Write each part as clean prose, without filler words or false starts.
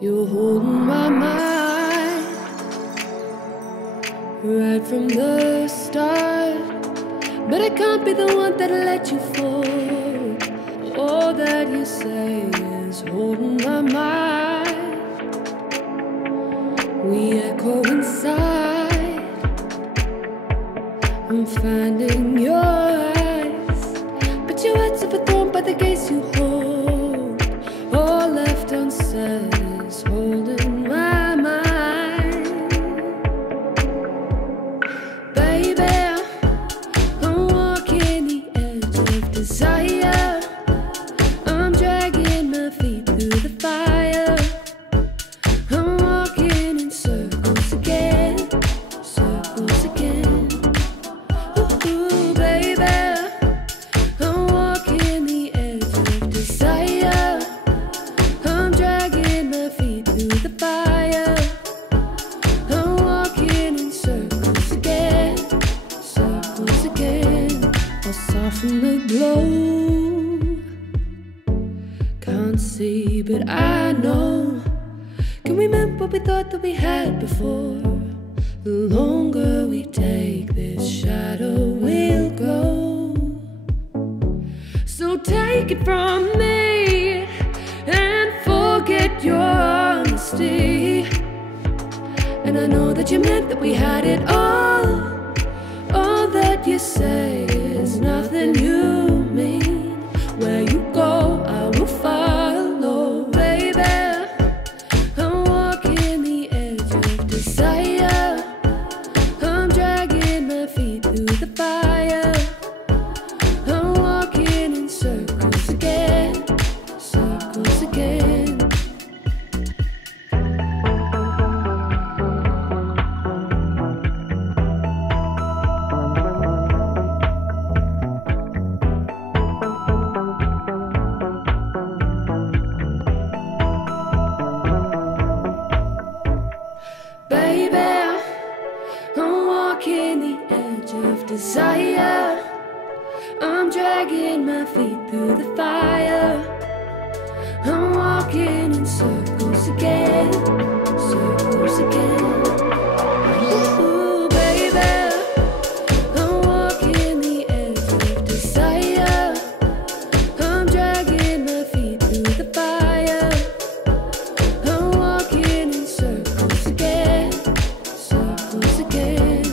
You're holding my mind right from the start, but I can't be the one that let you fall. All that you say is holding my mind. We echo inside. I'm finding your eyes, but your words are thrown by the gaze you hold. All left unsaid is holding my mind. Baby, I'm walking the edge of desire. I'm dragging my feet through the fire. I'm walking in circles again, circles again. Ooh, baby, I'm walking the edge of desire. I'm dragging my feet through the fire. I'm walking in circles again, circles again. I'll soften the glow. Can't see, but I know. Can we remember what we thought that we had before? The longer we take this shadow will grow. So take it from me and forget your honesty. And I know that you meant that we had it all. All that you say is nothing you mean. Where you go, I will follow, baby. I'm walking the edge of desire. I'm dragging my feet through the fire. I'm walking in circles again, circles again. Baby, I'm walking the edge of desire. I'm dragging my feet through the fire. I'm walking in circles again, circles again. Ooh, baby, I'm walking the edge of desire. I'm dragging my feet through the fire. I'm walking in circles again, circles again.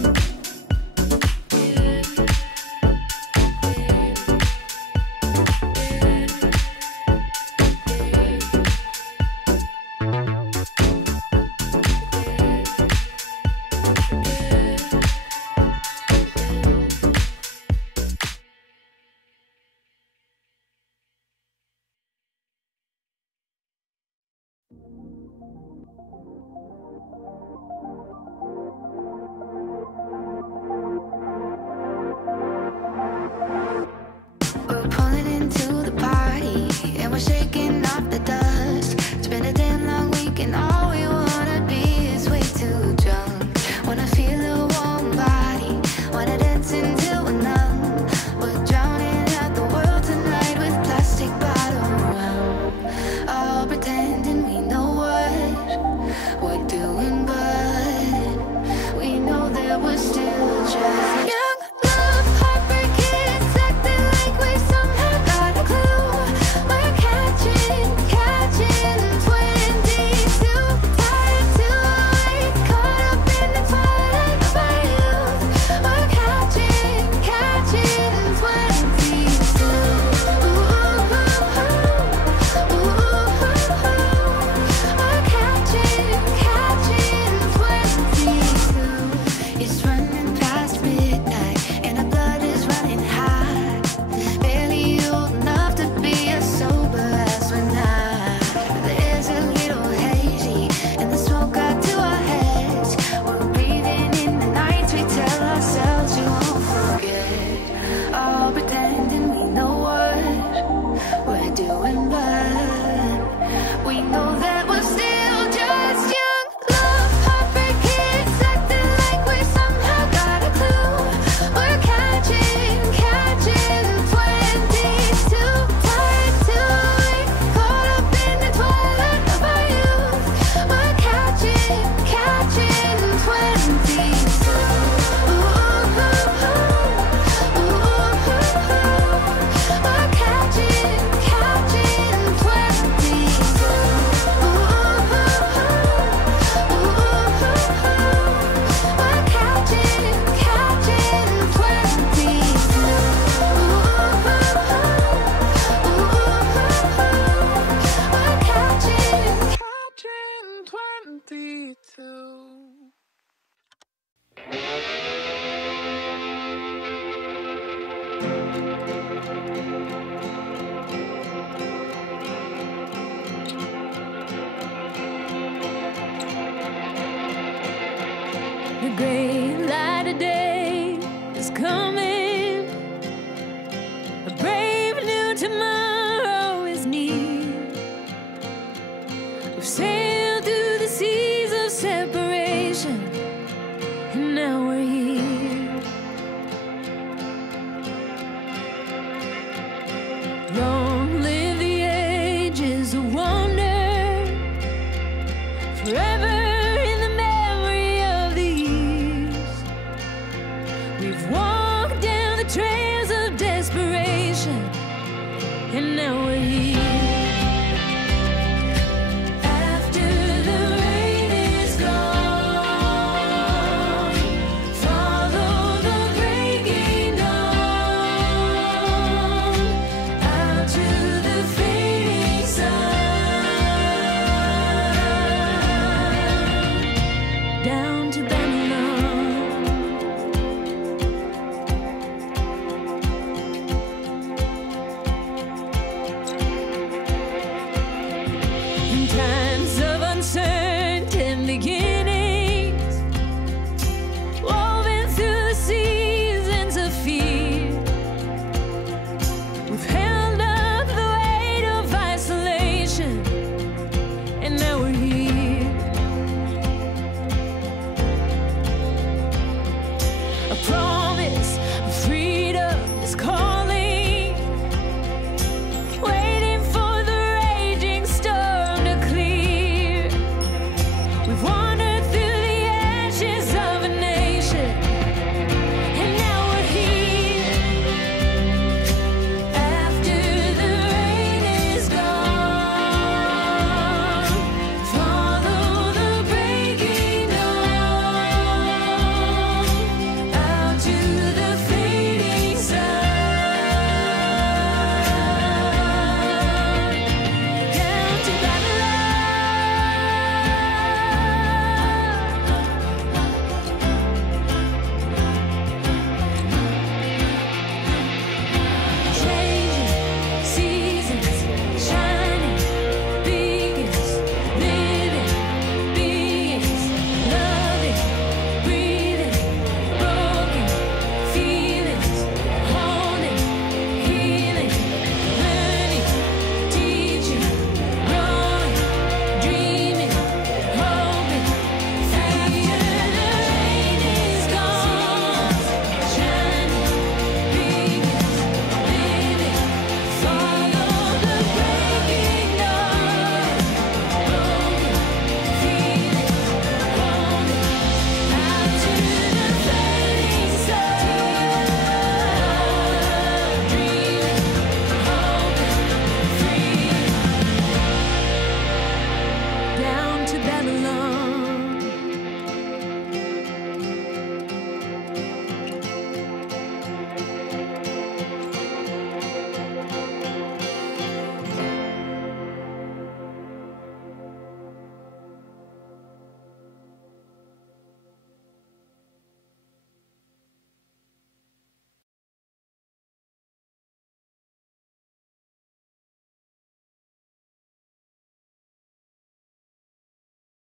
trails of desperation, and now we're here.